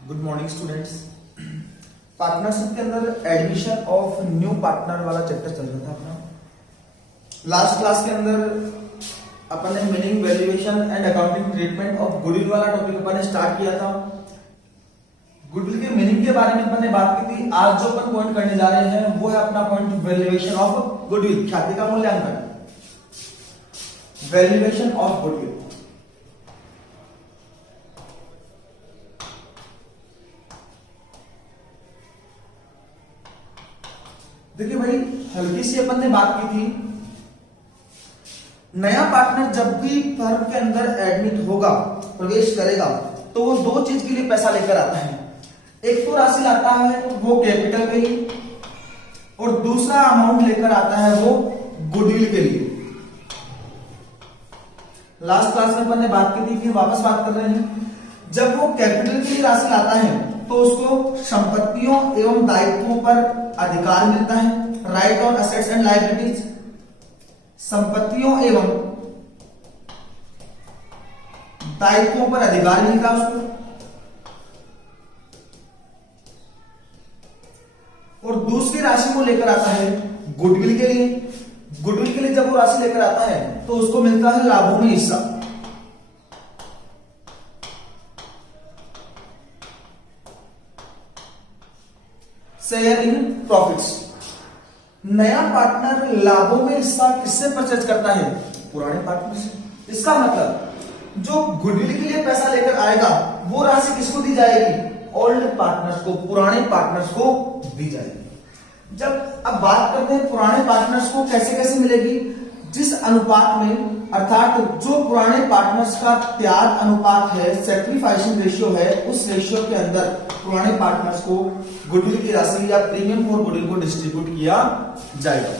Good morning students. Partnership के अंदर admission of new partner वाला चैप्टर चल रहा था अपना। लास्ट क्लास के अंदर अपन ने meaning, valuation and accounting treatment of goodwill वाला टॉपिक अपन ने स्टार्ट किया था। गुडविल के मीनिंग के बारे में अपन ने बात की थी। आज जो अपन पॉइंट करने जा रहे हैं वो है अपना पॉइंट वैल्यूएशन ऑफ गुडविल, ख्याति का मूल्यांकन। Valuation of goodwill. देखिए भाई, हल्की सी अपन ने बात की थी, नया पार्टनर जब भी फर्म के अंदर एडमिट होगा, प्रवेश करेगा, तो वो दो चीज के लिए पैसा लेकर आता है। एक तो राशि लाता है वो कैपिटल के लिए, और दूसरा अमाउंट लेकर आता है वो गुडविल के लिए। लास्ट क्लास में अपन ने बात की थी, फिर वापस बात कर रहे हैं। जब वो कैपिटल के लिए राशि लाता है तो उसको संपत्तियों एवं दायित्वों पर अधिकार मिलता है, right on assets and liabilities. संपत्तियों एवं दायित्वों पर अधिकार मिलता है उसको। और दूसरी राशि वो लेकर आता है गुडविल के लिए। गुडविल के लिए जब वो राशि लेकर आता है तो उसको मिलता है लाभों में हिस्सा। Share in profits. नया पार्टनर लाभों में हिस्सा किससे परचेज करता है? पुराने पार्टनर से। इसका मतलब जो गुडविल के लिए पैसा लेकर आएगा वो राशि किसको दी जाएगी? ओल्ड पार्टनर्स को, पुराने पार्टनर्स को दी जाएगी। जब अब बात करते हैं पुराने पार्टनर्स को कैसे कैसे मिलेगी, जिस अनुपात में, अर्थात जो पुराने पार्टनर्स का त्याग अनुपात है, सैक्रिफाइसिंग रेशियो है, उस रेशियो के अंदर पुराने पार्टनर्स को गुडविल की राशि या प्रीमियम फॉर गुडविल को डिस्ट्रीब्यूट किया जाएगा।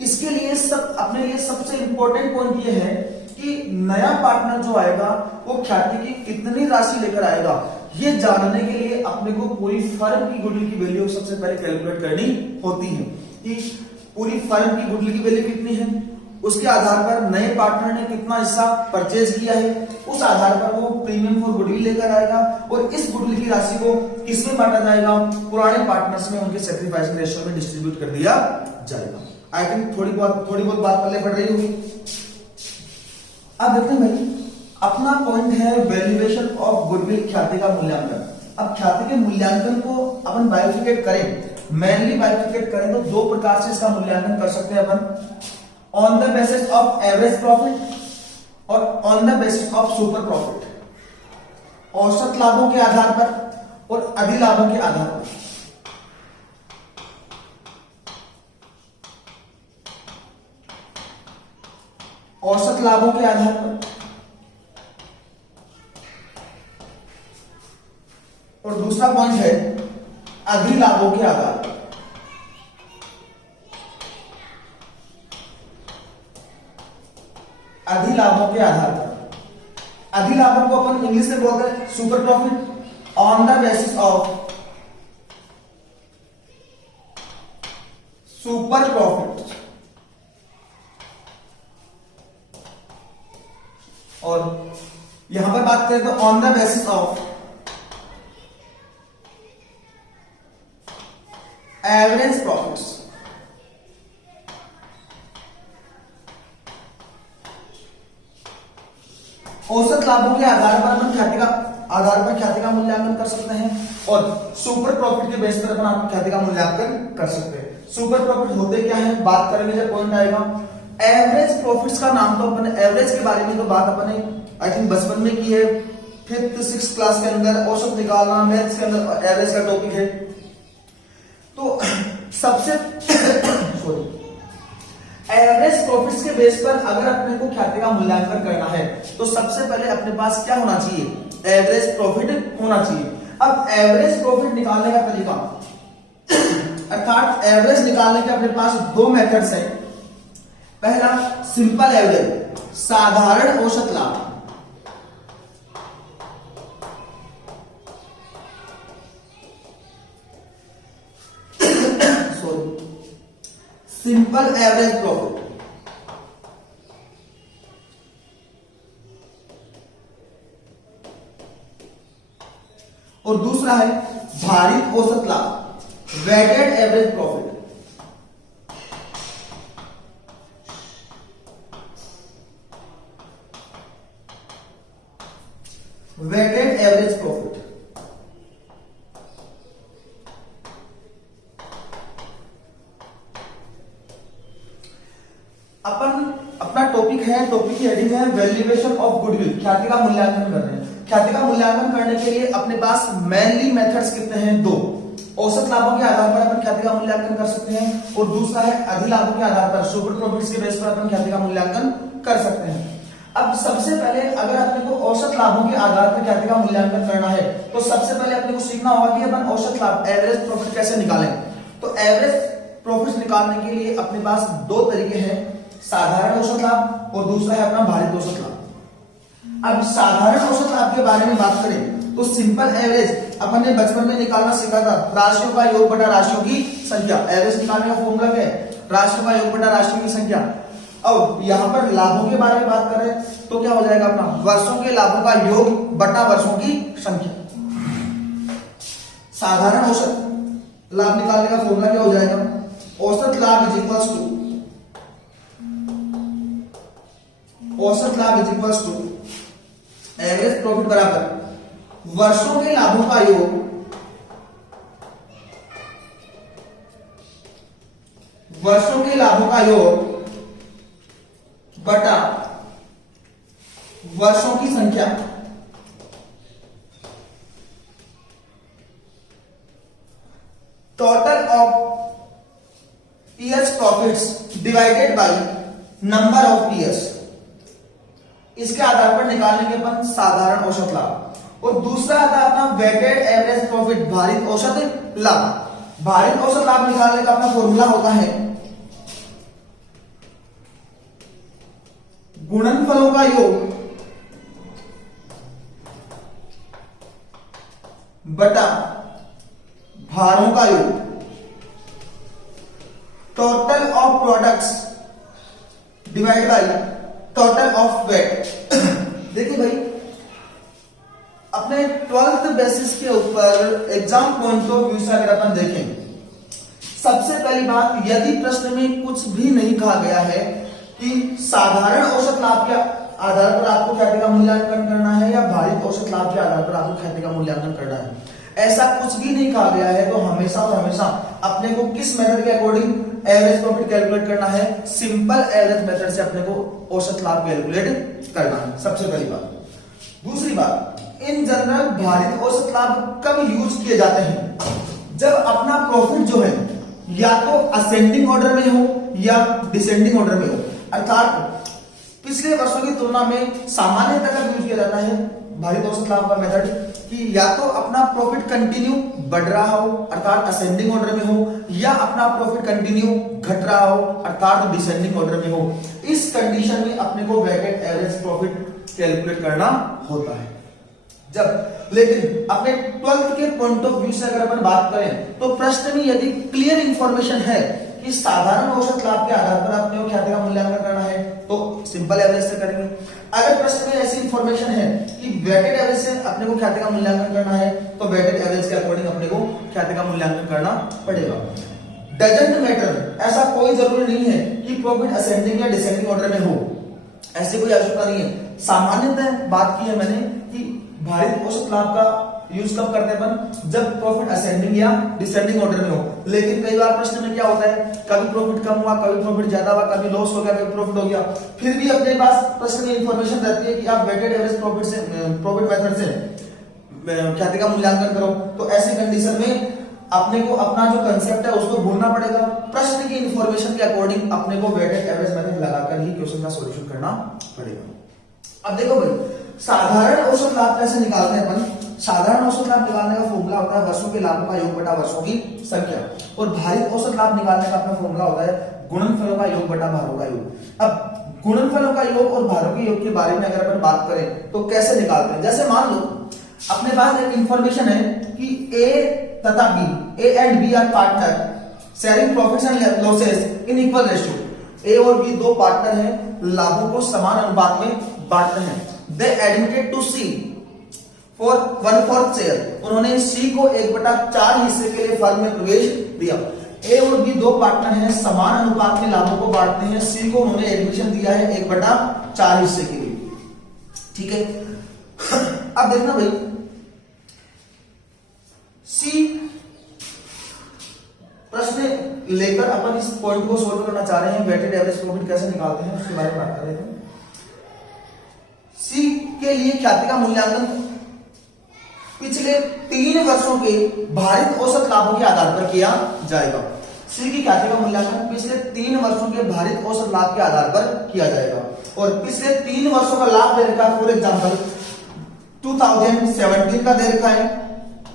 इसके लिए सब अपने लिए सबसे इंपॉर्टेंट पॉइंट ये है कि नया पार्टनर जो आएगा वो ख्याति की कितनी राशि लेकर आएगा, ये जानने के लिए अपने को पूरी फर्म की गुडविल की वैल्यू सबसे पहले कैलकुलेट करनी होती है कि पूरी फर्म की गुडविल की वैल्यू कितनी है। उसके आधार पर नए पार्टनर ने कितना हिस्सा परचेज किया है, उस आधार पर वो प्रीमियम फॉर गुडविल लेकर आएगा और इस गुडविल की राशि को किसमें बांटा जाएगा? पुराने पार्टनर्स में उनके सैक्रिफाइसिंग रेशियो में डिस्ट्रीब्यूट कर दिया जाएगा। आई थिंक थोड़ी बहुत बात पहले पड़ रही होगी। अब देखते हैं भाई, अपना पॉइंट है वैल्यूएशन ऑफ गुडविल, ख्याति का मूल्यांकन। अब ख्याति के मूल्यांकन को अपन बाइफिकेट करें, मेनली बाइफिकेट करें तो दो प्रकार से इसका मूल्यांकन कर सकते हैं अपन, on the basis of average profit और on the basis of super profit. औसत लाभों के आधार पर और अधिलाभों के आधार पर। औसत लाभों के आधार पर और दूसरा पॉइंट है अधिलाभों के आधार पर। अधिलाभों के आधार पर। अधिलाभों को अपन इंग्लिश में बोलते हैं super profit, on the basis of super profit. और यहां पर बात करें तो on the basis of average profits. औसत लाभों के आधार पर अपन ख्याति का मूल्यांकन कर सकते हैं और सुपर प्रॉफिट के बेस पर अपन ख्याति का मूल्यांकन कर सकते हैं। सुपर प्रॉफिट होते क्या है बात करेंगे जब पॉइंट आएगा। एवरेज प्रॉफिट्स का नाम तो अपन एवरेज के बारे में तो बात अपन ने आई थिंक बचपन में की है, 5th 6th क्लास के अंदर औसत निकालना, मैथ्स के अंदर एवरेज का टॉपिक है। तो सबसे सॉरी, एवरेज प्रॉफिट्स के बेस पर अगर अपने को ख्याति का मूल्यांकन करना है तो सबसे पहले अपने पास क्या होना चाहिए? एवरेज प्रॉफिट होना चाहिए। अब एवरेज प्रॉफिट निकालने का तरीका, अर्थात एवरेज निकालने के अपने पास दो मेथड्स हैं। पहला सिंपल एवरेज, साधारण औसत लाभ। Simple average profit. और दूसरा है भारित औसत लाभ, weighted average profit. Weighted average profit. अपन अपना टॉपिक है, टॉपिक की हेडिंग है वैल्यूएशन ऑफ गुडविल, ख्याति का मूल्यांकन कर रहे हैं। ख्याति का मूल्यांकन करने के लिए अपने पास मेनली मेथड्स कितने हैं? दो। औसत लाभों के आधार पर अपन ख्याति का मूल्यांकन कर सकते हैं और दूसरा है अधिलाभों के आधार पर, सुपर प्रॉफिट्स के बेस पर अपन ख्याति का मूल्यांकन कर सकते हैं। अब सबसे पहले अगर अपने को औसत लाभों के आधार पर ख्याति का मूल्यांकन करना है तो सबसे पहले अपने को सीखना होगा कि अपन औसत लाभ, एवरेज प्रॉफिट कैसे निकालें। तो एवरेज प्रॉफिट निकालने के लिए अपने पास दो तरीके हैं, साधारण औसत लाभ और दूसरा है अपना भारित औसत लाभ। अब साधारण औसत लाभ के बारे में बात करें तो सिंपल एवरेज अपन ने बचपन में निकालना सीखा था, राशियों का योग बटा राशियों की संख्या। एवरेज निकालने का फॉर्मूला क्या है? राशियों का योग बटा राशियों की संख्या। अब यहां पर लाभों के बारे में बात करें तो क्या हो जाएगा अपना, वर्षों के लाभों का योग बटा वर्षों की संख्या। साधारण औसत लाभ निकालने का फॉर्मूला क्या हो जाएगा? औसत लाभ इज इक्वल्स टू, औसत लाभ is equals to average profit बराबर वर्षों के लाभों का योग वर्षों के लाभों का योग बटा वर्षों की संख्या। Total of years profits divided by number of years. इसके आधार पर निकालने के अपन साधारण औसत लाभ। और दूसरा आता है अपना वेटेड एवरेज प्रॉफिट, भारित औसत लाभ। भारित औसत लाभ निकालने का अपना फॉर्मूला होता है गुणनफलों का योग बटा भारों का योग, total of products divide by total of weight. देखिए भाई, अपने 12th बेसिस के ऊपर एग्जाम पॉइंट ऑफ व्यू से अगर अपन देखें, सबसे पहली बात, यदि प्रश्न में कुछ भी नहीं कहा गया है कि साधारण औसत लाभ के आधार पर आपको ख्याति का मूल्यांकन करना है या भारित औसत लाभ के आधार पर आपको ख्याति का मूल्यांकन करना है, ऐसा कुछ भी नहीं कहा गया है, तो हमेशा और हमेशा अपने को किस मेथड के अकॉर्डिंग एवरेज प्रॉफिट कैलकुलेट करना है? सिंपल एवरेज मेथड से अपने को औसत लाभ कैलकुलेट करना है, सबसे पहली बात। दूसरी बात, इन जनरल भारित औसत लाभ कब यूज किए जाते हैं? जब अपना प्रॉफिट जो है या तो असेंडिंग ऑर्डर में हो या डिसेंडिंग ऑर्डर में हो, अर्थात पिछले वर्षों की तुलना में सामान्यतः कब यूज किया जाता है भारित औसत लाभ का मेथड कि या तो अपना प्रॉफिट कंटिन्यू बढ़ रहा हो अर्थात असेंडिंग ऑर्डर में हो, या अपना प्रॉफिट कंटिन्यू घट रहा हो अर्थात डिसेंडिंग ऑर्डर में हो। इस कंडीशन में अपने को वेटेड एवरेज प्रॉफिट कैलकुलेट करना होता है। जब लेकिन अपने 12th के पॉइंट ऑफ व्यू से अगर अपन बात करें तो प्रश्न में यदि क्लियर इंफॉर्मेशन है कि साधारण औसत लाभ के आधार पर अपने को ख्याति का मूल्यांकन करना है तो सिंपल एवरेज से करेंगे। अगर प्रश्न में ऐसी इंफॉर्मेशन है कि वेटेड एवरेज से अपने को ख्याति का मूल्यांकन करना है तो वेटेड एवरेज के अकॉर्डिंग अपने को ख्याति का मूल्यांकन करना पड़ेगा। डजंट मैटर, ऐसा कोई जरूरी नहीं है कि प्रॉफिट असेंडिंग या डिसेंडिंग ऑर्डर में हो, ऐसी कोई आवश्यकता नहीं है। सामान्यतः बात की है मैंने कि भारित औसत लाभ का यूज कब करते हैं? जब प्रॉफिट असेंडिंग या डिसेंडिंग ऑर्डर में हो। लेकिन कई बार प्रश्न में क्या होता है, कभी प्रॉफिट कम हुआ, कभी प्रॉफिट ज्यादा हुआ, कभी लॉस हो गया, कभी प्रॉफिट हो गया, फिर भी अपने पास प्रश्न में इंफॉर्मेशन रहती है कि आप वेटेड एवरेज प्रॉफिट से, प्रॉफिट मेथड से ख्याति का मूल्यांकन करो। तो ऐसी कंडीशन में अपने को अपना जो कंसेप्ट है उसको भूलना पड़ेगा। प्रश्न की इंफॉर्मेशन के अकॉर्डिंग अपने को वेटेड एवरेज मेथड लगाकर ही क्वेश्चन का सॉल्यूशन करना पड़ेगा। अब देखो भाई, साधारण औसत लाभ कैसे निकालते हैं अपन? साधारण औसत लाभ निकालने का फॉर्मूला होता है वर्षों के लाभों का योग बटा वर्षों की संख्या, और भारित औसत लाभ निकालने का अपना फॉर्मूला होता है गुणनफलों का योग बटा भारों का योग। अब गुणनफलों का योग और भारों के योग के बारे में अगर अपन बात करें तो कैसे निकालते हैं? जैसे मान लो अपने पास एक इंफॉर्मेशन है कि ए तथा B, A and B are partner sharing profits and losses in equal ratio. A और बी दो पार्टनर हैं, लाभों को समान अनुपात में बांटते हैं। They admitted to C for 1/4 share. उन्होंने सी को 1/4 हिस्से के लिए फर्म में प्रवेश दिया। ए और बी दो पार्टनर हैं, समान अनुपात में लाभों को बांटते हैं। सी को उन्होंने एडमिशन दिया है 1/4 हिस्से के लिए। ठीक है, अब देखना भाई, सी प्रश्न लेकर अपन इस पॉइंट को सोल्व करना चाह रहे हैं। वेटेड एवरेज प्रॉफिट कैसे निकालते हैं उसके बारे में बात कर रहे हैं। सी के लिए ख्याति का मूल्यांकन पिछले 3 वर्षों के भारित औसत लाभों के आधार पर किया जाएगा। सी की ख्याति का मूल्यांकन पिछले 3 वर्षों के भारित औसत लाभ के आधार पर किया जाएगा। और पिछले 3 वर्षों का लाभ दे रखा है, फॉर एग्जाम्पल 2017 का दे रखा है,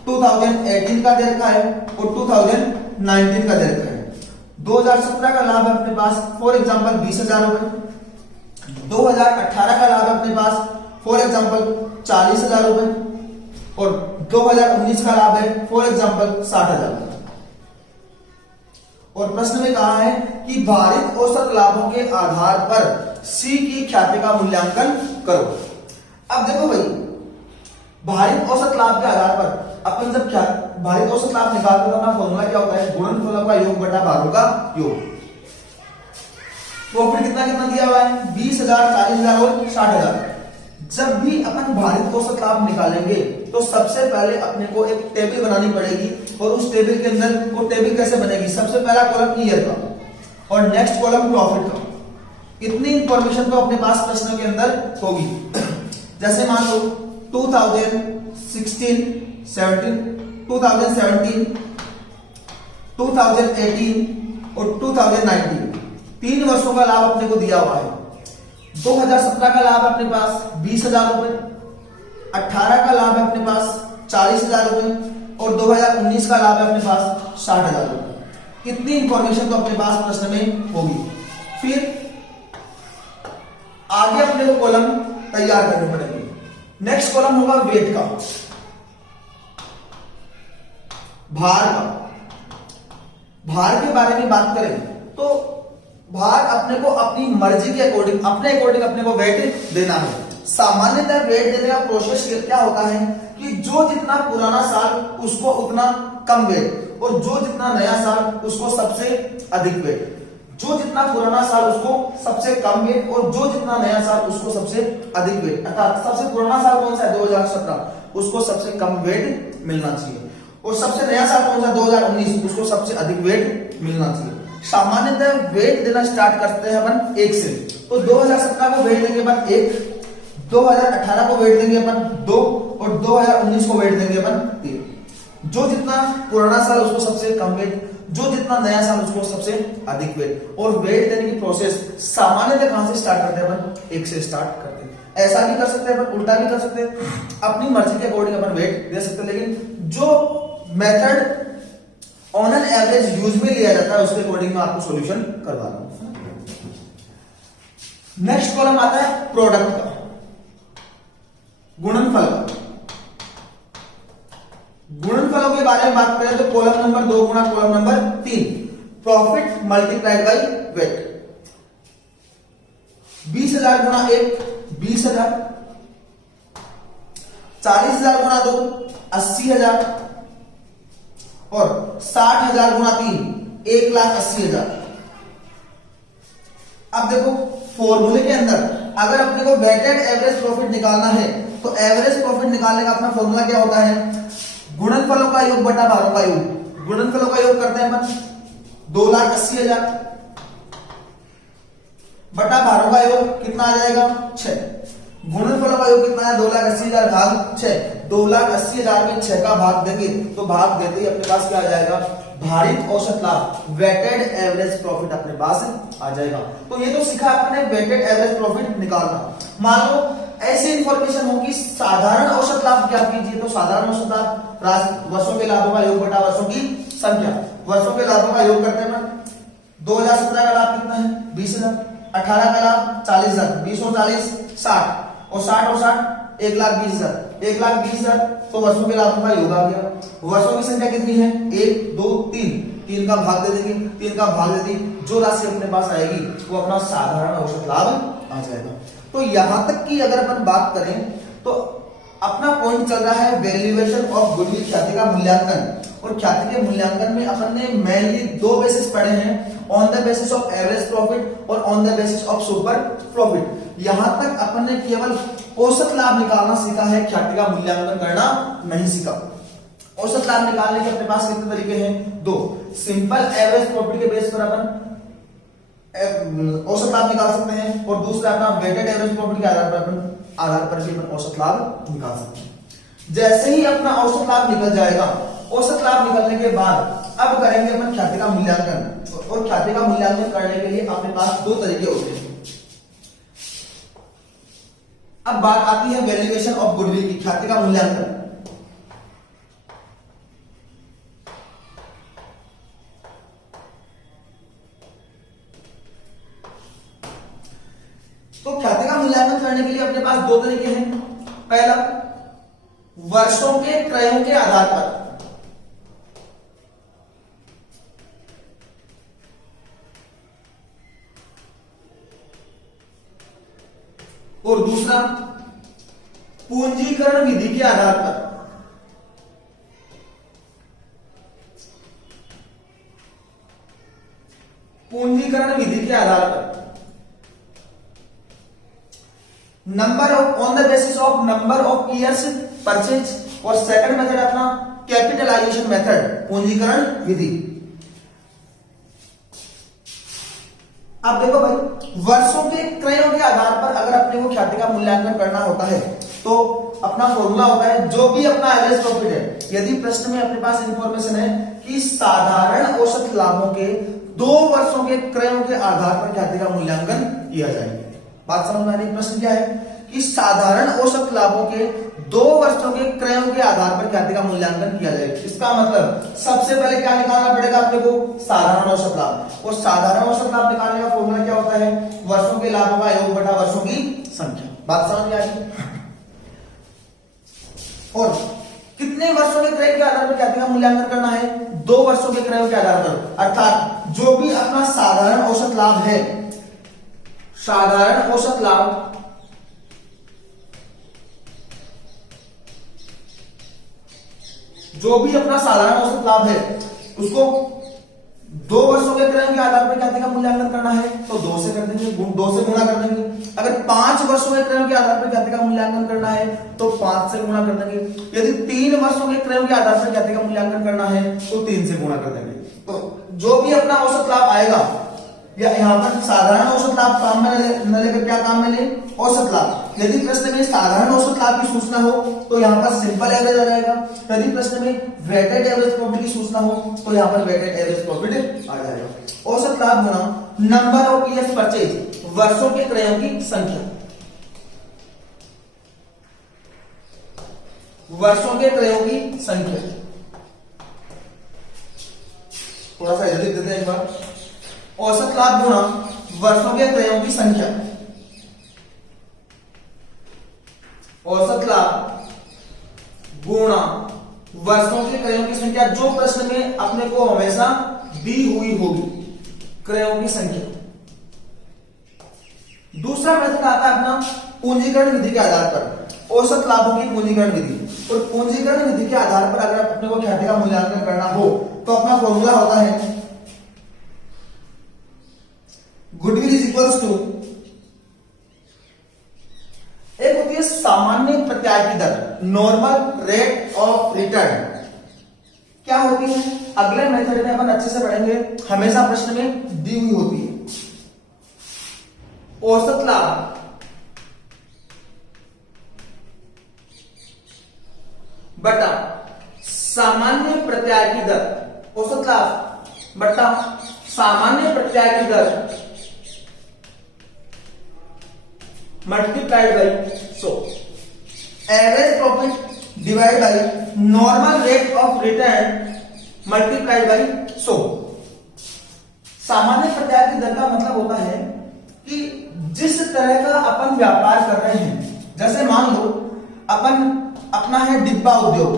2018 का दे रखा है और 2019 का दे रखा है। 2017 का लाभ है अपने पास फॉर एग्जाम्पल 20,000 रुपए। 2018 का लाभ है अपने पास फॉर एग्जाम्पल 40,000 रुपए और 2019 का लाभ है फॉर एग्जाम्पल 60,000। और प्रश्न में कहा है कि भारित औसत लाभों के आधार पर सी की ख्याति का मूल्यांकन करो। अब देखो भाई, भारित औसत लाभ के आधार पर अपन जब भारित औसत लाभ निकालते हैं तो फॉर्मूला क्या होता है, गुणनफलों का योग बटा भारों का योग। प्रॉफिट कितना कितना दिया हुआ है, 20,000, 40,000 और 60,000। जब भी अपन भारित औसत लाभ निकालेंगे तो सबसे पहले अपने को एक टेबल बनानी पड़ेगी और उस टेबल के अंदर वो टेबल कैसे बनेगी, सबसे पहला कॉलम ईयर का और नेक्स्ट कॉलम प्रॉफिट का। इतनी इंफॉर्मेशन तो अपने पास प्रश्न के अंदर होगी। जैसे मान लो 2016, 17, 2017, 2018 और 2019 3 वर्षों का लाभ अपने को दिया हुआ है। 2017 का लाभ अपने पास 20,000 रुपए, 18 का लाभ है अपने पास 40,000 रुपए और 2019 का लाभ है अपने पास 60,000 रुपए। इतनी इंफॉर्मेशन तो अपने पास प्रश्न में होगी। फिर आगे अपने को कॉलम तैयार करने पड़ेंगे। नेक्स्ट कॉलम होगा वेट का, भार का। भार के बारे में बात करें तो भार अपने को अपनी मर्जी के अकॉर्डिंग अपने को वेट देना है। सामान्यतः वेट देने का प्रोसेस क्या होता है कि जो जितना पुराना साल उसको उतना कम वेट और जो जितना नया साल उसको सबसे अधिक वेट। जो जितना पुराना साल उसको सबसे कम वेट और जो जितना नया साल उसको सबसे अधिक वेट। अर्थात सबसे पुराना साल कौन सा है, 2017, उसको सबसे कम वेट मिलना चाहिए और सबसे नया साल कौन सा, 2019, उसको सबसे अधिक वेट मिलना चाहिए। सामान्यतः वेट देना स्टार्ट करते हैं अपन 1 से। तो 2017 को वेट देंगे अपन 1, 2018 को वेट देंगे अपन 2 और 2019 को वेट देंगे अपन 3। जो जितना पुराना साल उसको सबसे कम वेट, जो जितना नया साल उसको सबसे अधिक वेट। और वेट देने की प्रोसेस सामान्यतः कहां से स्टार्ट करते हैं अपन, 1 से स्टार्ट करते हैं। ऐसा भी कर सकते हैं अपन, उल्टा भी कर सकते हैं, अपनी मर्जी के अकॉर्डिंग अपन वेट दे सकते हैं। लेकिन जो method on an average use में लिया जाता है उसके अकॉर्डिंग मैं आपको सॉल्यूशन करवा रहा हूं। नेक्स्ट कॉलम आता है प्रोडक्ट का, गुणनफल का। गुणनफलों के बारे में बात करें तो कॉलम नंबर 2 गुणा column number 3, profit multiplied by wait. 20,000 गुणा 1 20,000, 40,000 गुणा 2 80,000 और 60,000 गुणा 3 1,80,000। अब देखो फॉर्मूले के अंदर अगर अपने को वेटेड एवरेज प्रॉफिट निकालना है तो एवरेज प्रॉफिट निकालने का अपना फॉर्मूला क्या होता है, गुणनफलों का योग बटा भारों का योग। गुणनफलों का योग करते हैं अपन 2,80,000 बटा भारों का योग कितना आ जाएगा 6। गुणनफलों का योग कितना है 2,80,000 भाग 6। 2,80,000 में 6 का भाग देंगे तो भाग देते ही अपने पास क्या आ जाएगा, भारित औसत लाभ, वेटेड एवरेज प्रॉफिट अपने पास आ जाएगा। तो ये तो सीखा आपने वेटेड एवरेज प्रॉफिट निकालना। मान लो ऐसी इंफॉर्मेशन हो कि साधारण औसत लाभ क्या कीजिए, तो साधारण औसत लाभ वर्षों के लाभों का योग बटा वर्षों की संख्या। वर्षों के लाभों का योग करते हैं 2017 का लाभ कितना है 20,000, 18 का लाभ 40,000, 20 और 40 60 और 60 और 60 1,20,000, 1,20,000 तो वर्षों के लाभों का योग आ गया। वर्षों की संख्या कितनी है 1 2 3, 3 का भाग दे देंगे, 3 का भाग दे दी, जो राशि अपने पास आएगी वो अपना साधारण औसत लाभ आ जाएगा। तो यहां तक की अगर अपन बात करें तो अपना पॉइंट चल रहा है वैल्यूएशन ऑफ गुडविल, ख्याति का मूल्यांकन। और ख्याति के मूल्यांकन में अपन ने मेनली दो बेसिस पढ़े हैं, on the basis of average profit और on the basis of super profit. यहां तक अपन ने केवल औसत लाभ निकालना सीखा है, ख्याति का मूल्यांकन करना नहीं सीखा। औसत लाभ निकालने के अपने पास कितने तरीके हैं? दो। सिंपल एवरेज प्रॉफिट के बेस पर अपन औसत लाभ निकाल सकते हैं, और दूसरा अपना वेटेड एवरेज प्रॉफिट के आधार पर भी अपन औसत लाभ निकाल सकते हैं। जैसे ही अपना औसत लाभ निकल जाएगा, औसत लाभ निकलने के बाद अब करेंगे अपन ख्याति का मूल्यांकन। और ख्याति का मूल्यांकन करने के लिए अपने पास दो तरीके होते हैं। अब बात आती है वैल्यूएशन ऑफ गुडविल की, ख्याति का मूल्यांकन। तो ख्याति का मूल्यांकन करने के लिए अपने पास दो तरीके हैं। पहला, वर्षों के क्रयों के आधार पर, और दूसरा पूंजीकरण विधि के आधार पर। पूंजीकरण विधि के आधार पर number of, on the basis of number of years purchase, और सेकंड मेथड अपना कैपिटलाइजेशन मेथड, पूंजीकरण विधि। अब देखो भाई, वर्षों के क्रयों के आधार पर अगर अपने को ख्याति का मूल्यांकन करना होता है तो अपना फॉर्मूला होता है, जो भी अपना एवरेज प्रॉफिट है, यदि प्रश्न में अपने पास इंफॉर्मेशन है कि साधारण औसत लाभों के 2 वर्षों के क्रयों के आधार पर ख्याति का मूल्यांकन किया जाए। बात समझ में आ रही? प्रश्न क्या है कि साधारण औसत लाभों के 2 वर्षों के क्रयों के आधार पर ख्याति का मूल्यांकन किया जाए। इसका मतलब सबसे पहले क्या निकालना पड़ेगा अपने को? साधारण औसत लाभ। और साधारण औसत लाभ निकालने का फॉर्मूला क्या होता है? वर्षों के लाभों का योग बटा वर्षों की संख्या। बात समझ में आ रही? और कितने वर्षों के क्रय के आधार पर ख्याति का मूल्यांकन करना है? 2 वर्षों के क्रयों के आधार पर। अर्थात जो भी अपना साधारण औसत लाभ है, साधारण औसत लाभ जो भी अपना साधारण औसत लाभ है उसको 2 वर्षों के क्रम के आधार पर ख्याति का मूल्यांकन करना है तो 2 से कर देंगे, 2 से गुणा कर देंगे। अगर 5 वर्षों के क्रम के आधार पर ख्याति का मूल्यांकन करना है तो 5 से गुणा कर देंगे। यदि 3 वर्षों के क्रम के आधार पर ख्याति का मूल्यांकन करना है तो 3 से गुणा कर देंगे। तो जो भी अपना औसत लाभ आएगा, या यहां पर साधारण औसत लाभ काम में न लेकर क्या काम में ले? औसत लाभ। यदि प्रश्न में साधारण औसत लाभ की सूचना हो तो यहां पर सिंपल एवरेज आ जाएगा। यदि प्रश्न में वेटेड एवरेज प्रॉफिट की सूचना हो तो यहां पर वेटेड एवरेज प्रॉफिट आ जाएगा। औसत लाभ गुना नंबर ऑफ ईयर्स परचेज, वर्षों के क्रयों की संख्या। वर्षों के क्रयों की संख्या थोड़ा सा जल्दी देते हैं एक बार। औसत लाभ गुणा वर्षों के क्रयों की संख्या। औसत लाभ गुणा वर्षों के क्रयों की संख्या, जो प्रश्न में अपने को हमेशा दी हुई होगी, क्रयों की संख्या। दूसरा मेथड आता है अपना पूंजीकरण विधि के आधार पर, औसत लाभों की पूंजीकरण विधि। और पूंजीकरण विधि के आधार पर अगर अपने को ख्याति का मूल्यांकन करना हो तो अपना फॉर्मूला होता है गुडविल इज इक्वल्स टू, एक होती है सामान्य प्रत्याय की दर, नॉर्मल रेट ऑफ रिटर्न। क्या होती है? अगले मेथड में अपन अच्छे से पढ़ेंगे, हमेशा प्रश्न में दी हुई होती है। औसत लाभ बटा सामान्य प्रत्याय की दर, औसत लाभ बटा सामान्य प्रत्याय की दर multiplied by 100। Average profit divided by normal rate of return multiplied by 100। सामान्य प्रत्याय की दर का मतलब होता है कि जिस तरह का अपन व्यापार कर रहे हैं, जैसे मान लो अपन अपना है डिब्बा उद्योग,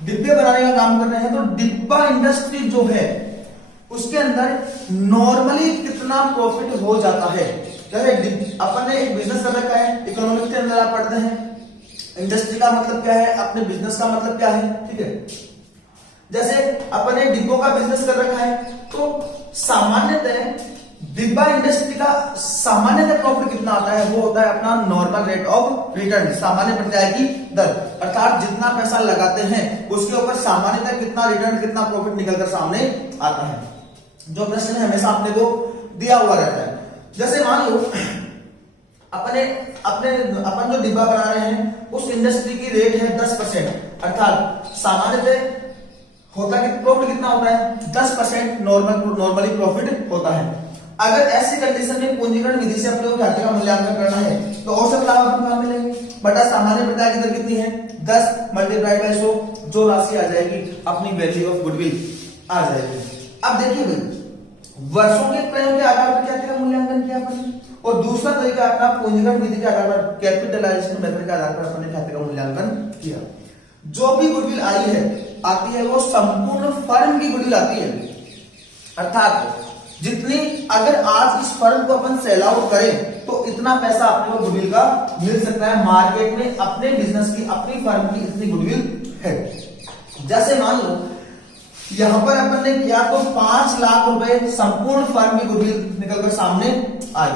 डिब्बे बनाने का काम कर रहे हैं, तो डिब्बा इंडस्ट्री जो है उसके अंदर नॉर्मली कितना प्रॉफिट हो जाता है। जैसे अपन ने एक बिजनेस कर रखा है, इकोनॉमिक्स के अंदर आप पढ़ते हैं इंडस्ट्री का मतलब क्या है, अपने बिजनेस का मतलब क्या है, ठीक है। जैसे अपने डिब्बों का बिजनेस कर रखा है, तो सामान्यतः डिब्बा इंडस्ट्री का सामान्यतः प्रॉफिट कितना आता है, वो होता है अपना नॉर्मल रेट ऑफ रिटर्न, सामान्य प्रत्याय की दर, अर्थात जितना पैसा लगाते हैं उसके ऊपर सामान्यतः कितना रिटर्न, कितना प्रॉफिट निकलकर सामने आता है, जो प्रश्न हमेशा अपने को दिया हुआ रहता है। जैसे मान लो अपन जो डिब्बा बना रहे हैं उस इंडस्ट्री की रेट है 10%, अर्थात सामान्यतः होता कि प्रॉफिट कितना होता है 10% नॉर्मली प्रॉफिट होता है। अगर ऐसी कंडीशन में पूंजीकरण विधि से अपने को घाटे का मूल्यांकन करना है तो औसत लाभ अपन कहां मिलेंगे, बटा सामान्य प्रत्याय की दर कितनी है 10 मल्टीप्लाइड बाय 100, जो राशि आ जाएगी अपनी वैल्यू ऑफ गुडविल आ जाएगी। अब देखिए भाई, वर्षों के प्रयोग के आधार पर घाटे का मूल्यांकन किया आपने, और दूसरा तरीका अपना पूंजीकरण विधि के आधार पर कैपिटलाइजेशन मेथड के आधार पर अपने घाटे का मूल्यांकन किया। जो भी गुडविल आती है वो संपूर्ण फर्म की गुडविल आती है, अर्थात जितनी अगर आज इस फर्म को अपन सेल आउट करें तो इतना पैसा अपने को गुडविल का मिल सकता है मार्केट में, अपने बिजनेस की, अपनी फर्म की इतनी गुडविल है। जैसे मान लो यहां पर अपन ने किया तो 5 लाख रुपए संपूर्ण फर्म की गुडविल निकलकर सामने आई।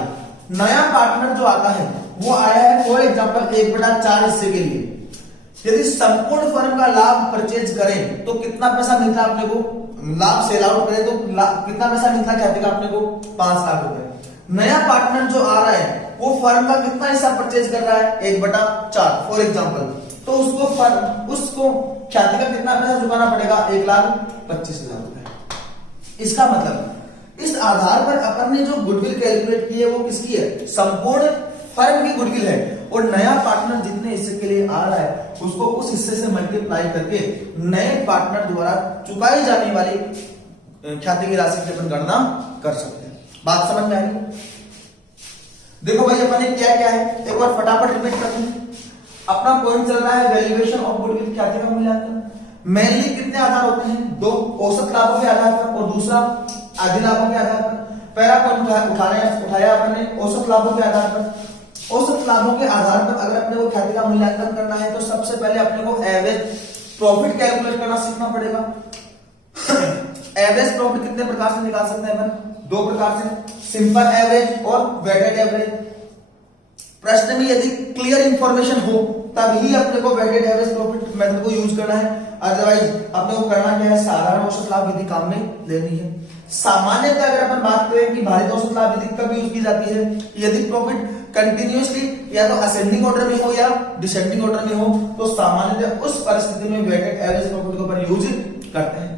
नया पार्टनर जो आता है वो आया है फॉर एग्जांपल 1/4 हिस्से के लिए। यदि संपूर्ण फर्म का लाभ परचेज करें तो कितना पैसा मिलता है अपने को, लाभ सेल आउट करें तो कितना पैसा मिलता है कहते अपने को 5 लाख रुपए। नया पार्टनर जो आ रहा है वो फर्म का कितना हिस्सा परचेज कर रहा है 1/4 फॉर एग्जांपल, तो उसको ख्याति का कितना पैसा चुकाना पड़ेगा 1,25,000 रुपए। इसका मतलब इस आधार पर अपन ने जो गुडविल कैलकुलेट की है वो किसकी है, संपूर्ण फर्म की गुडविल है, और नया पार्टनर जितने हिस्से के लिए आ रहा है उसको उस हिस्से से मल्टीप्लाई करके नए पार्टनर द्वारा चुकाई जाने वाली ख्याति की राशि की अपन गणना कर सकते हैं। बात समझ में आ रही है? देखो भाई अपन ने क्या क्या है, एक बार फटाफट रिपीट करते हैं। अपना पॉइंट चल रहा है वैल्यूएशन ऑफ गुडविल, ख्याति का मूल्यांकन। मेनली कितने आधार होते हैं, 2, औसत लाभों के आधार पर और दूसरा आधे लाभों के आधार पर। पहला पॉइंट उठाया अपन ने औसत लाभों के आधार पर। औसत लाभों के आधार पर अगर अपने को ख्याति का मूल्यांकन करना है तो सबसे पहले अपने को एवरेज प्रॉफिट कैलकुलेट करना सीखना पड़ेगा। एवरेज प्रॉफिट कितने प्रकार से निकाल सकते हैं अपन, 2 प्रकार से, सिंपल एवरेज और वेटेड एवरेज। प्रश्न में यदि क्लियर इंफॉर्मेशन हो तभी अपने को वेटेड एवरेज प्रॉफिट मेथड को यूज करना है, अदरवाइज अपने को करना क्या है, साधारण औसत लाभ विधि काम में लेनी है। सामान्यतः अगर अपन बात करें कि भारित औसत लाभ विधि कब यूज की जाती है, यदि प्रॉफिट कंटिन्यूअसली या तो असेंडिंग ऑर्डर में हो या डिसेंडिंग ऑर्डर में हो, तो सामान्यतः उस परिस्थिति में वेटेड एवरेज प्रॉफिट को अपन यूज करते हैं।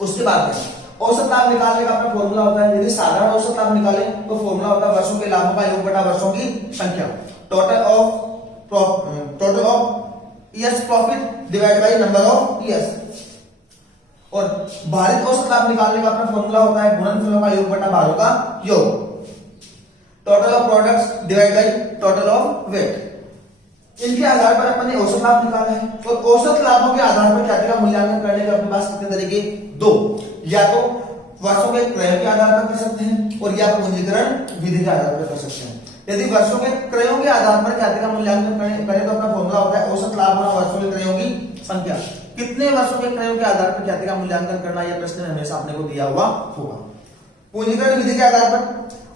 उसके बाद औसत लाभ निकालने का अपना फॉर्मूला होता है, यदि साधारण औसत लाभ निकाले तो फॉर्मूला होता है वर्षों के लाभों का योग बटा वर्षों की संख्या, total of years profit divide by number of years. और भारित औसत लाभ निकालने का अपना फॉर्मूला होता है गुणनफलों का योग बटा भारों का योग, total of products divide by total of weight. इनके आधार पर अपन ने औसत लाभ निकाला है, और औसत लाभों के आधार पर ख्याति का मूल्यांकन करने के अपने पास कितने तरीके, 2, या तो वर्षों के क्रय के आधार पर कर सकते हैं और या पूंजीकरण विधि के आधार पर कर सकते हैं। यदि वर्षों के क्रयों के आधार पर ख्याति का मूल्यांकन करें तो अपना फॉर्मूला होता है औसत लाभ गुणा वर्षों के क्रयों की संख्या। कितने वर्षों के क्रयों के आधार पर ख्याति का मूल्यांकन करना, यह प्रश्न हमेशा अपने को दिया हुआ होगा। पूंजीकरण विधि के आधार पर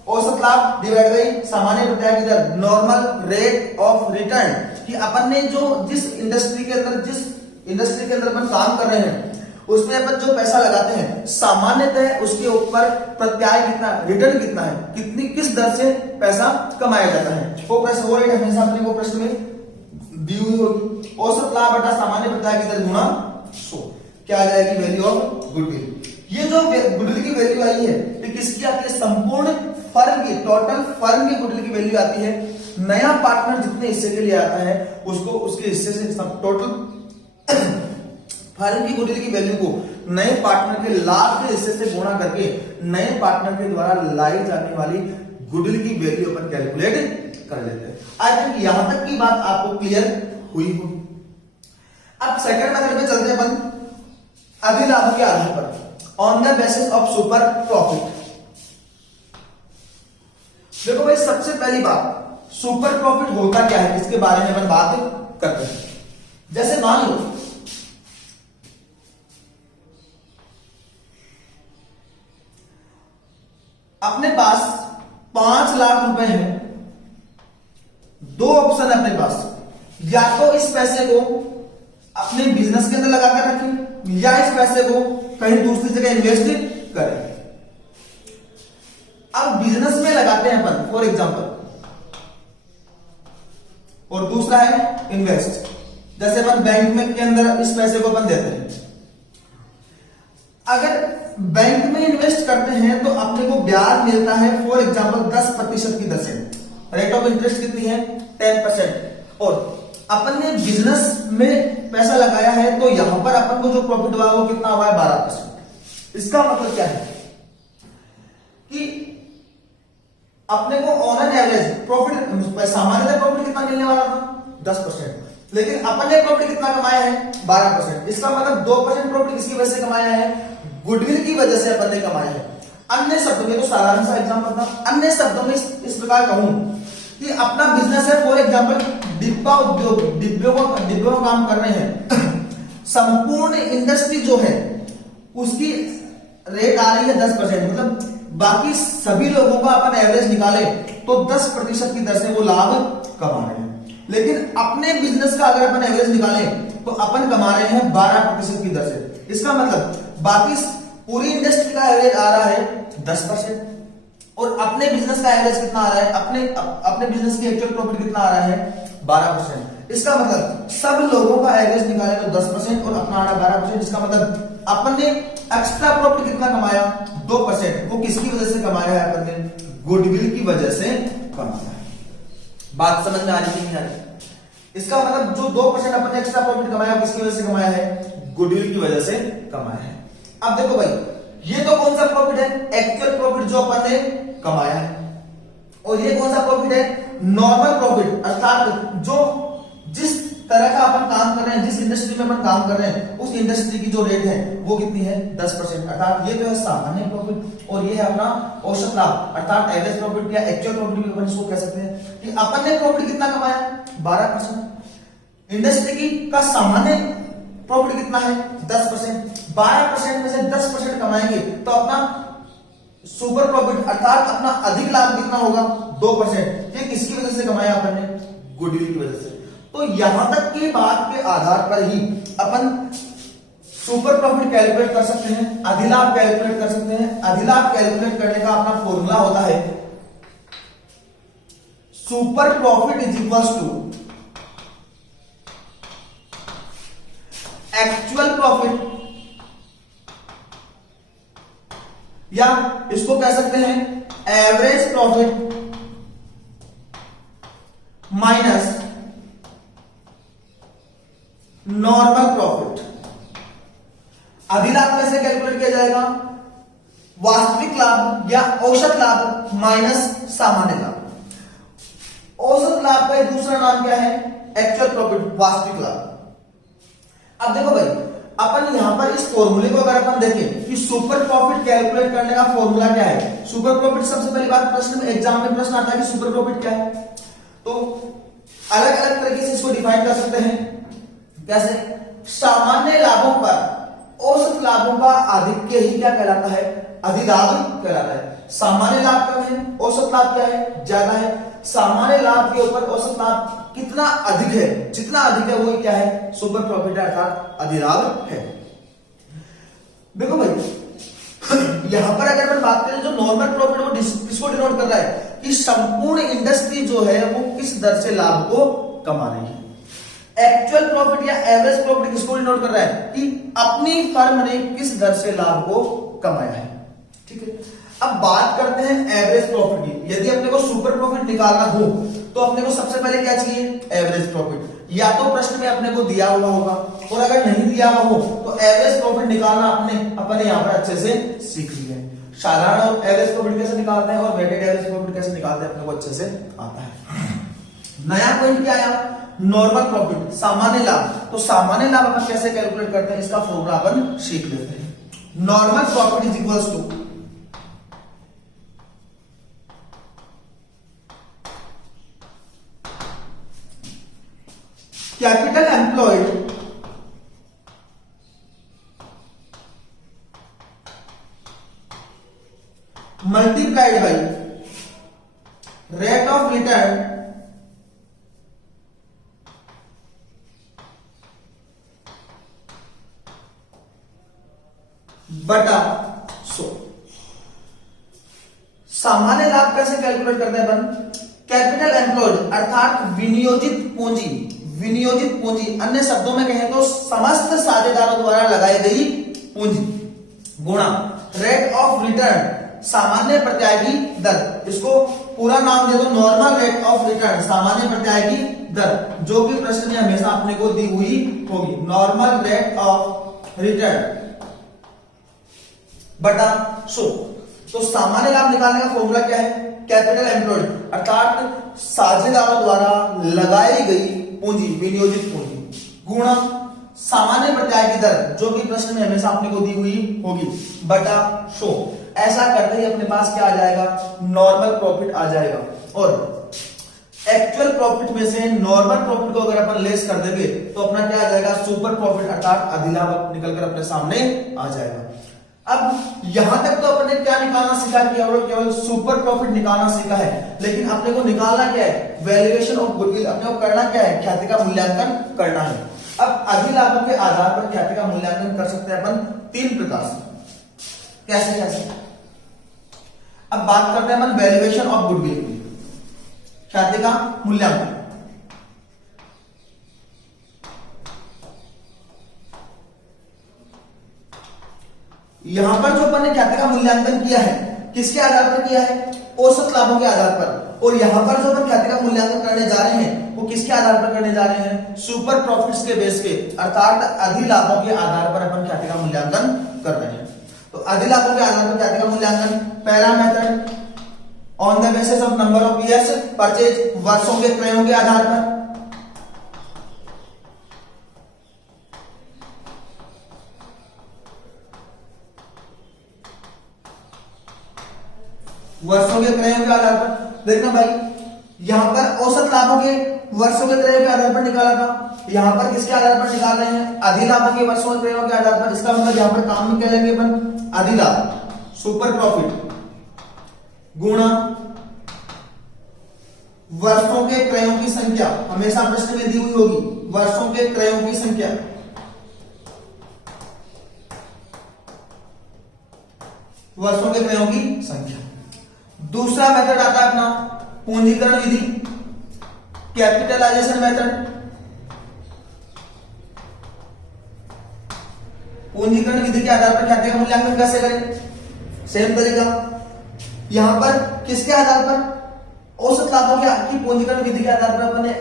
औसत लाभ डिवाइड बाई सामान्य प्रत्याय की दर, नॉर्मल रेट ऑफ रिटर्न, कि अपन ने जिस इंडस्ट्री के अंदर अपन काम कर रहे हैं उसमें अपन जो पैसा लगाते हैं सामान्यतः उसके ऊपर प्रत्याय कितना, रिटर्न कितना है, किस दर से पैसा कमाया जाता है, वो प्रश्न वो रेट हमेशा अपने को प्रश्न में दी हुई होगी। औसत लाभ बटा सामान्य प्रत्याय की दर गुणा 100, क्या आ जाएगी, वैल्यू ऑफ गुडविल। ये जो गुडविल की वैल्यू आई है ये किसकी आती है, संपूर्ण फर्म की, टोटल फर्म की गुडविल की वैल्यू आती है। नया पार्टनर जितने हिस्से के लिए आता है उसको उसके हिस्से से टोटल फर्म की गुडविल की वैल्यू को नए पार्टनर के लाभ के हिस्से से गुणा करके नए पार्टनर के द्वारा लाई जाने वाली गुडविल की वैल्यू अपन कैलकुलेट कर लेते हैं। आई थिंक यहां तक की बात आपको क्लियर हुई होगी। अब सेकंड मेथड में चलते हैं अपन अधिलाभ के आधार पर, on the basis of super profit. देखो भाई, सबसे पहली बात सुपर प्रॉफिट होता क्या है इसके बारे में अपन बात करते हैं। जैसे मान लो अपने पास 5 लाख रुपए हैं, दो ऑप्शन है अपने पास, या तो इस पैसे को अपने बिजनेस के अंदर लगाकर रखें या इस पैसे को कहीं दूसरी जगह इन्वेस्ट करें। अब बिजनेस में लगाते हैं अपन फॉर एग्जांपल, और दूसरा है इन्वेस्ट। जैसे अपन बैंक में के अंदर इस पैसे को अपन देते हैं। अगर बैंक में इन्वेस्ट करते हैं तो अपने को ब्याज मिलता है फॉर एग्जांपल 10% की दर से। रेट ऑफ इंटरेस्ट कितनी है? 10%। और अपन ने बिजनेस में पैसा लगाया है तो यहां पर अपन को जो प्रॉफिट हुआ वो कितना हुआ है? 12%। इसका मतलब क्या है कि अपने को ऑन एन एवरेज प्रॉफिट, सामान्यतः प्रॉफिट कितना मिलने वाला था? 10%, लेकिन अपन ने प्रॉफिट कितना कमाया है? 12%। इसका मतलब 2% प्रॉफिट किसकी वजह से कमाया है? गुडविल की वजह से अपन ने कमाया है। अन्य शब्दों में, तो साधारण सा एग्जांपल था, अन्य शब्दों में इस प्रकार कहूं कि अपना बिजनेस है फॉर एग्जांपल डिब्बा उद्योग, डिब्बों का काम कर रहे हैं। संपूर्ण इंडस्ट्री जो है उसकी रेट आ रही है 10%, मतलब बाकी सभी लोगों का अपन एवरेज निकाले तो 10% की दर से वो लाभ कमा रहे हैं। लेकिन अपने बिजनेस का अगर अपन एवरेज निकाले तो अपन कमा रहे हैं 12% की दर से। इसका मतलब बाकी पूरी इंडस्ट्री का एवरेज आ रहा है 10% और अपने बिजनेस का एवरेज कितना आ रहा है? अपने बिजनेस की एक्चुअल प्रॉफिट कितना आ रहा है? 12%। इसका मतलब सब लोगों का एवरेज निकाले तो 10% और अपना आ रहा है 12%। इसका मतलब अपन ने एक्स्ट्रा प्रॉफिट कितना कमाया? 2%। वो किसकी वजह से कमाया है? अपन ने गुडविल की वजह से कमाया है। बात समझ में आ रही है नहीं आ रही? इसका मतलब जो 2% अपन ने एक्स्ट्रा प्रॉफिट कमाया किसकी वजह से कमाया है? गुडविल की वजह से कमाया है। अब देखो भाई, ये तो कौन सा प्रॉफिट है? एक्चुअल प्रॉफिट जो अपन ने कमाया है। और ये कौन सा प्रॉफिट है? नॉर्मल प्रॉफिट, अर्थात जो जिस तरह का अपन काम कर रहे हैं, जिस इंडस्ट्री में अपन काम कर रहे हैं उस इंडस्ट्री की जो रेट है वो कितनी है? 10%। अर्थात ये जो है सामान्य प्रॉफिट और ये है अपना औसत लाभ, अर्थात एवरेज प्रॉफिट या एक्चुअल प्रॉफिट भी अपन इसको कह सकते हैं कि अपन ने प्रॉफिट कितना कमाया? 12%। इंडस्ट्री की का सामान्य प्रॉफिट कितना है? 10%। 12% में से 10% कमाएंगे तो अपना सुपर प्रॉफिट अर्थात अपना अधिक लाभ कितना होगा? 2%। ये किसकी वजह से कमाया अपन ने? गुडविल की वजह से। तो यहां तक की बात के आधार पर ही अपन सुपर प्रॉफिट कैलकुलेट कर सकते हैं, अधिलाभ कैलकुलेट कर सकते हैं। अधिलाभ कैलकुलेट करने का अपना फॉर्मूला होता है super profit is equals to actual profit, या इसको कह सकते हैं average profit minus normal profit. अधिलाभ कैसे कैलकुलेट किया जाएगा? वास्तविक लाभ या औसत लाभ माइनस सामान्य लाभ। औसत लाभ का दूसरा नाम क्या है? एक्चुअल प्रॉफिट, वास्तविक लाभ। अब देखो भाई, अपन यहां पर इस फॉर्मूले को अगर अपन देखें कि सुपर प्रॉफिट कैलकुलेट करने का फॉर्मूला क्या है? सुपर प्रॉफिट, सबसे पहली बात प्रश्न में, एग्जाम में प्रश्न आता है कि सुपर प्रॉफिट क्या है, तो अलग अलग तरीके से इसको डिफाइन कर सकते हैं। कैसे? सामान्य लाभों पर औसत लाभों का आधिक्य ही क्या कहलाता है? अधिलाभ कहलाता है। सामान्य लाभ कम है, औसत लाभ क्या है? ज्यादा है। सामान्य लाभ के ऊपर औसत लाभ कितना अधिक है? जितना अधिक है वो क्या है? सुपर प्रॉफिट है, अर्थात अधिलाभ है। देखो भाई, यहां पर अगर हम बात करें जो नॉर्मल प्रॉफिट वो किसको डिनोट कर रहा है कि संपूर्ण इंडस्ट्री जो है वो किस दर से लाभ को कमा रही है। एक्चुअल प्रॉफिट या एवरेज प्रॉफिट किसको डिनोट कर रहा है कि अपनी फर्म ने किस दर से लाभ को कमाया है। ठीक है, अब बात करते हैं एवरेज प्रॉफिट की। यदि अपने को सुपर प्रॉफिट निकालना हो तो अपने को सबसे पहले क्या चाहिए? Average profit. या तो प्रश्न में अपने को दिया हुआ होगा, और अगर नहीं दिया हुआ हो तो एवरेज प्रॉफिट निकालना अपने यहां पर अच्छे से सीख लिया है। साधारण और एवरेज प्रॉफिट कैसे निकालते हैं और वेटेड एवरेज प्रॉफिट कैसे निकालते हैं अपने को अच्छे से आता है। नया पॉइंट क्या आया? नॉर्मल प्रॉफिट, सामान्य लाभ। तो सामान्य लाभ अपन कैसे कैलकुलेट करते हैं इसका फॉर्मूला अपन सीख लेते हैं। Normal profit is equals to capital employed multiplied by rate of return बटा 100। सामान्य लाभ कैसे कैलकुलेट करते हैं अपन? कैपिटल एम्प्लॉयड अर्थात विनियोजित पूंजी अन्य शब्दों में कहें तो समस्त साझेदारों द्वारा लगाई गई पूंजी गुणा रेट ऑफ रिटर्न सामान्य प्रत्यागी दर। इसको पूरा नाम दे दो नॉर्मल रेट ऑफ रिटर्न सामान्य प्रत्यागी दर, जो कि प्रश्न में हमेशा अपने को दी हुई होगी। नॉर्मल रेट ऑफ रिटर्न बटा 100। तो सामान्य लाभ निकालने का फॉर्मूला क्या है? कैपिटल एम्प्लॉयड अर्थात साझेदारों द्वारा लगाई गई पूंजी विनियोजित पूंजी गुणा सामान्य प्रत्यागी दर, जो कि प्रश्न में हमेशा अपने को दी हुई होगी, बटा 100। ऐसा करते ही अपने पास क्या आ जाएगा? नॉर्मल प्रॉफिट आ जाएगा। और एक्चुअल प्रॉफिट में से नॉर्मल प्रॉफिट को अगर अपन लेस कर देंगे तो अपना क्या आ जाएगा? सुपर प्रॉफिट अर्थात अधिलाभ निकलकर अपने सामने आ जाएगा। अब यहां तक तो अपने क्या निकालना सीखा? केवल सुपर प्रॉफिट निकालना सीखा है, लेकिन अपने को निकालना क्या है? Valuation of goodwill. अपने को करना क्या है? ख्याति का मूल्यांकन करना है। अब अधिलाभों के आधार पर ख्याति का मूल्यांकन कर सकते हैं अपन 3 प्रकार से। कैसे? अब बात करते हैं अपन वैल्यूएशन ऑफ गुडविल, ख्याति का मूल्यांकन। यहां पर जो अपन ने ख्याति का मूल्यांकन किया है किसके आधार पर किया है? औसत लाभों के आधार पर। और यहां पर जो अपन ख्याति का मूल्यांकन करने जा रहे हैं वो किसके आधार पर करने जा रहे हैं? सुपर प्रॉफिट्स के बेस पे अर्थात अधिलाभों के आधार पर अपन ख्याति का मूल्यांकन कर रहे हैं। तो अधिलाभों के आधार पर ख्याति का मूल्यांकन, पहला method on the basis of number of years purchase, वर्षों के क्रयों के आधार पर। वर्षों के क्रयों के आधार पर देखना भाई, यहां पर औसत लाभों के वर्षों के क्रयों के आधार पर निकाला था, यहां पर किसके आधार पर निकाल रहे हैं? अधिलाभों के वर्षों के क्रयों के आधार पर। इसका मतलब यहां पर काम में क्या लेंगे अपन? अधिलाभ सुपर प्रॉफिट गुणा वर्षों के क्रयों की संख्या, हमेशा प्रश्न में दी हुई होगी वर्षों के क्रयों की संख्या, वर्षों के क्रयों की संख्या। दूसरा मेथड आता है अपना पूंजीकरण विधि, कैपिटलाइजेशन मेथड। पूंजीकरण विधि के आधार पर ख्याति का मूल्यांकन कैसे करें? सेम तरीका, यहां पर किसके आधार पर? औसत लाभों की पूंजीकरण विधि के आधार पर अपने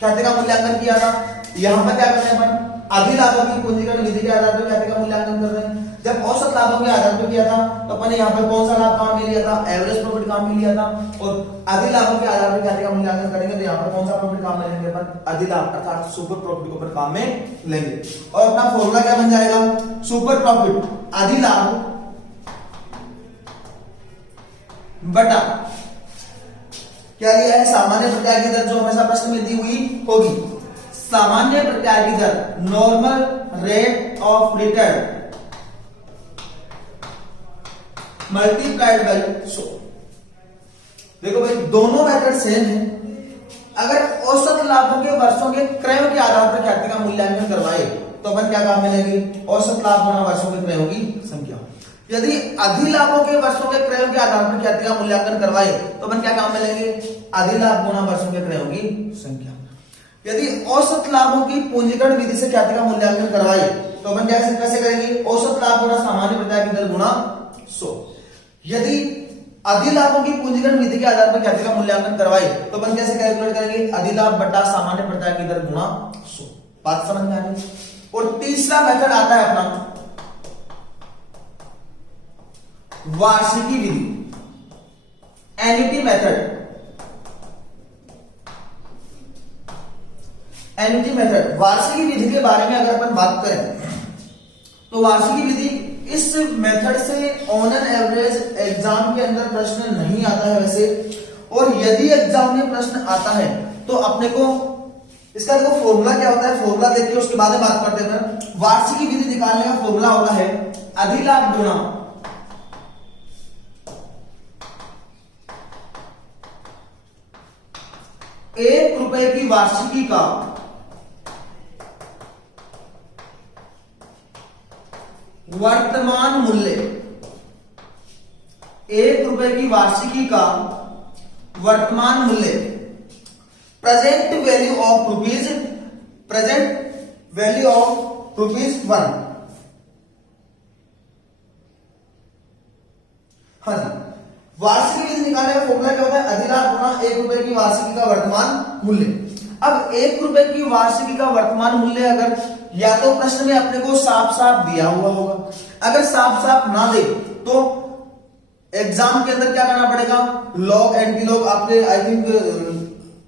ख्याति का मूल्यांकन किया था। यहां पर क्या कर रहे हैं अपन? अधिलाभों की पूंजीकरण विधि के आधार पर ख्याति का मूल्यांकन कर रहे हैं। जब औसत लाभों के आधार पर किया था तो अपन यहाँ पर कौन सा लाभ काम में लिया था? एवरेज प्रॉफिट काम में लिया था। और अधिलाभों के आधार पर ख्याति का मूल्यांकन करेंगे तो यहाँ पर कौन सा प्रॉफिट काम में लेंगे अपन? अधिलाभ अर्थात सुपर प्रॉफिट को अपन काम में लेंगे। और अपना फॉर्मूला क्या बन जाएगा? सुपर प्रॉफिट अधिलाभ बटा क्या लिया है? सामान्य प्रत्यागी दर, जो हमेशा प्रश्न में दी हुई होगी। सामान्य प्रत्यागी दर normal rate of return multiplied by 100। देखो भाई दोनों मेथड सेम है। अगर औसत लाभों के वर्षों के क्रयों के आधार पर ख्याति का मूल्यांकन करवाए तो अपन क्या काम में लेंगे? औसत लाभ गुणा वर्षों के क्रयों की संख्या। यदि अधिलाभों के वर्षों के क्रयों के आधार पर ख्याति का मूल्यांकन करवाए तो अपन क्या काम में लेंगे? अधिलाभ गुणा वर्षों के क्रयों की संख्या। यदि औसत लाभों की पूंजीकरण विधि से ख्याति का मूल्यांकन करवाए तो अपन कैसे करेंगे? औसत लाभ गुणा सामान्य प्रत्यागी दर गुणा 100। यदि अधिलाभों की पूंजीकरण विधि के आधार पर ख्याति का मूल्यांकन करवाए तो अपन कैसे कैलकुलेट करेंगे? अधिलाभ बटा सामान्य प्रत्यागी दर गुणा 100। बात समझ में आ रही? और तीसरा मेथड आता है अपना वार्षिकी विधि, एन्युटी मेथड। एन्युटी मेथड वार्षिकी विधि के बारे में अगर अपन बात करें तो वार्षिकी विधि इस मेथड से ऑन एन एवरेज एग्जाम के अंदर प्रश्न नहीं आता है वैसे, और यदि एग्जाम में प्रश्न आता है तो अपने को इसका देखो फॉर्मूला क्या होता है, फॉर्मूला देख के उसके बाद में बात करते हैं। वार्षिकी विधि निकालने का फॉर्मूला होता है अधिलाभ गुणा ₹1 की वार्षिकी का वर्तमान मूल्य, ₹1 की वार्षिकी का वर्तमान मूल्य, present value of rupees, present value of ₹1। हाँ जी, वार्षिकी विधि निकालने का फॉर्मूला क्या होता है, अधिलाभ गुणा ₹1 की वार्षिकी का वर्तमान मूल्य। अब ₹1 की वार्षिकी का वर्तमान मूल्य अगर या तो प्रश्न में अपने को साफ साफ दिया हुआ होगा, अगर साफ साफ ना दे तो एग्जाम के अंदर क्या करना पड़ेगा, लॉग एंटी लॉग। आपने आई थिंक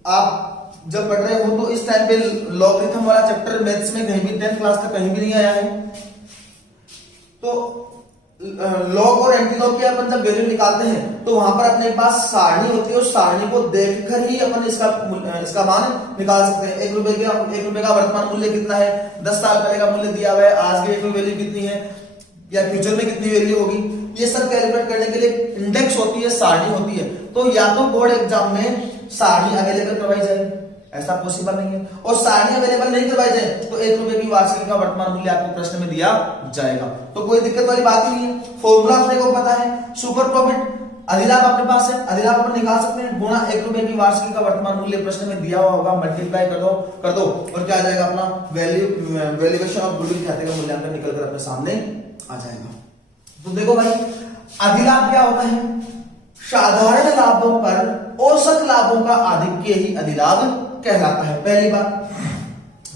आप जब पढ़ रहे हो तो इस टाइम पे लॉगरिथम वाला चैप्टर मैथ्स में कहीं भी 10th क्लास तक कहीं भी नहीं आया है। तो लॉग और एंटी लॉग के अपन जब वैल्यू निकालते हैं तो वहां पर अपने पास सारणी होती है, उस सारणी को देखकर ही अपन इसका मान निकाल सकते हैं। ₹1 का वर्तमान मूल्य कितना है, 10 साल पहले का मूल्य दिया हुआ है, आज की वैल्यू कितनी है या फ्यूचर में कितनी वैल्यू होगी, ये सब कैलकुलेट करने के लिए इंडेक्स होती है, सारणी होती है। तो या तो बोर्ड एग्जाम में सारणी अवेलेबल करवाई जाए, ऐसा पॉसिबल नहीं है, और सारणी अवेलेबल नहीं करवाई जाए तो ₹1 की वार्षिकी का वर्तमान मूल्य आपको प्रश्न में दिया जाएगा। तो कोई दिक्कत वाली बात ही नहीं है। फॉर्मूला अपने को पता है, सुपर प्रॉफिट अधिलाभ अपने पास है, अधिलाभ अपन निकाल सकते हैं, गुणा ₹1 की वार्षिकी का वर्तमान मूल्य प्रश्न में दिया हुआ होगा, मल्टीप्लाई कर दो और क्या आ जाएगा, अपना वैल्यूएशन ऑफ गुडविल खाते का मूल्यांकन निकल कर अपने सामने आ जाएगा। तो देखो भाई, अधिलाभ क्या होता है, साधारण लाभों पर औसत लाभों का आधिक्य ही अधिलाभ कहलाता है, पहली बात।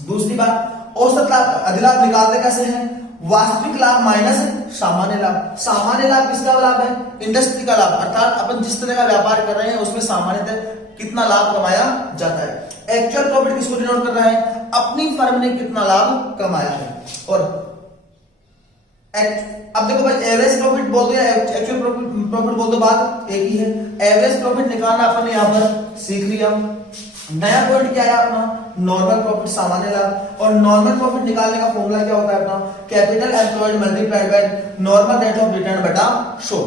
दूसरी बात, औसत लाभ अधिलाभ निकालते कैसे हैं, वास्तविक लाभ माइनस सामान्य लाभ। सामान्य लाभ किसका लाभ है, इंडस्ट्री का लाभ, अर्थात अपन जिस तरह का व्यापार कर रहे हैं उसमें सामान्यतः कितना लाभ कमाया जाता है। एक्चुअल प्रॉफिट किसको डिनोट कर रहा है, अपनी फर्म ने कितना लाभ कमाया है। और अब देखो भाई, एवरेज प्रॉफिट बोल दो या एक्चुअल प्रॉफिट बोल दो, बात एक ही है। एवरेज प्रॉफिट निकालना अपन यहां पर सीख लिया। नया पॉइंट क्या है अपना, नॉर्मल प्रॉफिट, सामान्य लाभ। और नॉर्मल प्रॉफिट निकालने का फॉर्मूला क्या होता है अपना, capital employed multiplied by normal rate of return बटा 100।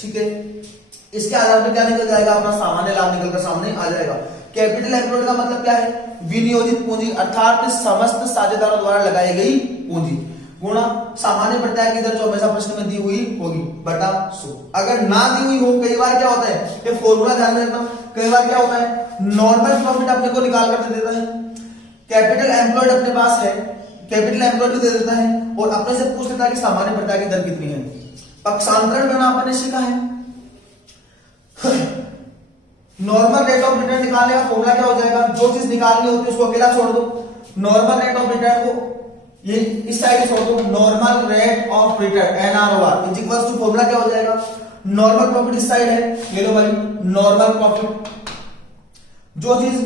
ठीक है, इसके आधार पर क्या निकल जाएगा, अपना सामान्य लाभ निकलकर सामने आ जाएगा। कैपिटल एम्प्लॉयड का मतलब क्या है, विनियोजित पूंजी, अर्थात समस्त साझेदारों द्वारा लगाई गई पूंजी, गुणा सामान्य प्रत्याय की दर जो हमेशा प्रश्न में दी हुई होगी बटा 100। अगर ना दी हुई हो, कई बार क्या होता है, ये फॉर्मूला ध्यान रखना, कई बार क्या होता है, नॉर्मल प्रॉफिट अपने को निकाल कर दे देता है, कैपिटल एम्प्लॉयड अपने पास है, कैपिटल एम्प्लॉयड दे देता है और अपने से पूछ लेता है कि सामान्य प्रत्याय की दर कितनी है। पक्षांतरण करना अपन ने सीखा है। नॉर्मल रेट ऑफ रिटर्न निकालने का फॉर्मूला क्या हो जाएगा, जो चीज निकालनी होती है उसको अकेला छोड़ दो, नॉर्मल रेट ऑफ रिटर्न को ये इस साइड छोड़ दो, normal rate of return NROR is equals to formula क्या हो जाएगा, नॉर्मल प्रॉफिट इस साइड है, ले लो भाई नॉर्मल प्रॉफिट, जो चीज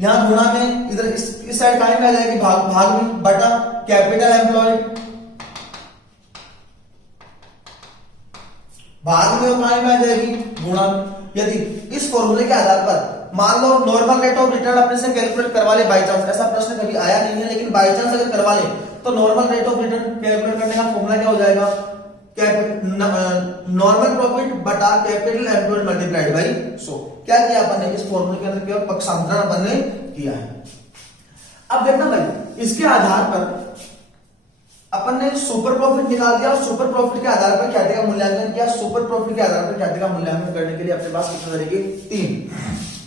यहां गुणा में इधर इस साइड कहां में आ जाएगी, भाग में, बटा कैपिटल एम्प्लॉयड, भाग में कहां में आ जाएगी, गुणा। यदि इस फॉर्मूले के आधार पर मान लो नॉर्मल रेट ऑफ रिटर्न अपने से कैलकुलेट करवा ले, बाय चांस, ऐसा प्रश्न कभी आया नहीं है लेकिन बाय चांस अगर करवा ले तो normal rate of return calculate करने का फॉर्मूला क्या हो जाएगा, नॉर्मल प्रॉफिट बटा कैपिटल एम्प्लॉयड मल्टीप्लाइड बाय 100। क्या किया अपन ने इस फॉर्मूले के अंदर, केवल पक्षांतरण अपन ने किया है। अब देखना भाई, इसके आधार पर अपन ने सुपर प्रॉफिट निकाल दिया और सुपर प्रॉफिट के आधार पर ख्याति का मूल्यांकन किया। सुपर प्रॉफिट के आधार पर ख्याति का मूल्यांकन करने के लिए अपने पास कितने तरीके, 3,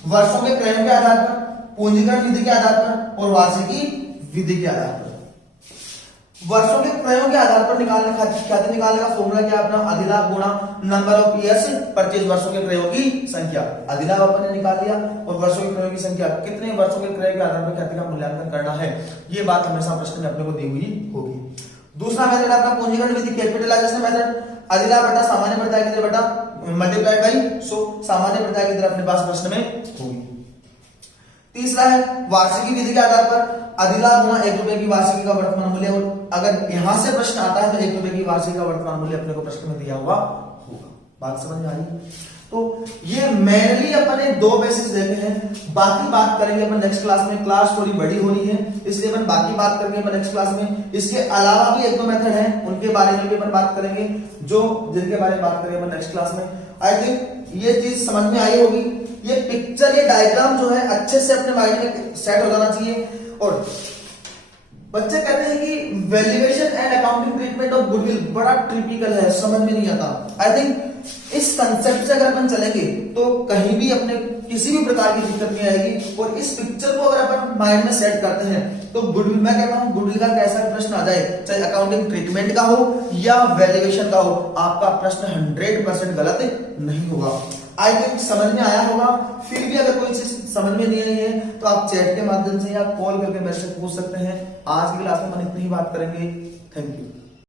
वर्षों के क्रय के आधार पर, पूंजीकरण विधि के आधार पर और वार्षिकी विधि के आधार पर। वर्षों के क्रयों के आधार पर ख्याति निकालने का फॉर्मूला क्या अपना, अधिलाभ गुणा नंबर ऑफ ईयर्स परचेज, वर्षों के क्रयों की संख्या। अधिलाभ अपन ने निकाल लिया और वर्षों के क्रयों की संख्या, कितने वर्षों के क्रय के आधार पर ख्याति का मूल्यांकन करना है, ये बात हमेशा प्रश्न में अपने को दी हुई होगी। दूसरा मेथड अपना पूंजीकरण विधि, कैपिटलाइजेशन मेथड, अधिलाभ बटा सामान्य प्रत्याय की दर बटा मल्टीप्लाइड बाय 100, सामान्य प्रत्याय की दर अपने पास प्रश्न में होगी। तीसरा है वार्षिकी विधि के आधार पर अधिलाभ गुणा ₹1 की वार्षिकी का वर्तमान मूल्य, और अगर यहां से प्रश्न आता है तो ₹1 की वार्षिकी का वर्तमान मूल्य अपने को प्रश्न में दिया हुआ होगा। बात समझ में आ रही है। तो ये मेनली अपन ने दो बेसिस देखे हैं, बाकी बात करेंगे अपन नेक्स्ट क्लास में। क्लास थोड़ी बड़ी हो रही है इसलिए अपन बाकी बात करेंगे अपन नेक्स्ट क्लास में। इसके अलावा भी एक दो मेथड हैं, उनके बारे में भी अपन बात करेंगे, जो जिनके बारे में बात करेंगे अपन नेक्स्ट क्लास में। आई थिंक ये चीज समझ में आई होगी। ये पिक्चर, ये डायग्राम जो है अच्छे से अपने माइंड में सेट हो जाना चाहिए। और बच्चे कहते हैं कि valuation and accounting treatment of goodwill बड़ा टिपिकल है, समझ में नहीं आता। आई थिंक इस कंसेप्ट से अगर अपन चलेंगे तो कहीं भी अपने किसी भी प्रकार की दिक्कत नहीं आएगी। और इस पिक्चर को अगर अपन माइंड में सेट करते हैं तो गुडविल, मैं कहता हूं गुडविल का कैसा प्रश्न आ जाए, चाहे अकाउंटिंग ट्रीटमेंट का हो या वैल्यूएशन का हो, आपका प्रश्न 100% गलत नहीं होगा। आई थिंक समझ में आया होगा। फिर भी अगर कोई चीज समझ में नहीं आई है तो आप चैट के माध्यम से या कॉल करके मेरे से पूछ सकते हैं। आज की क्लास में हम इतनी ही बात करेंगे। Thank you.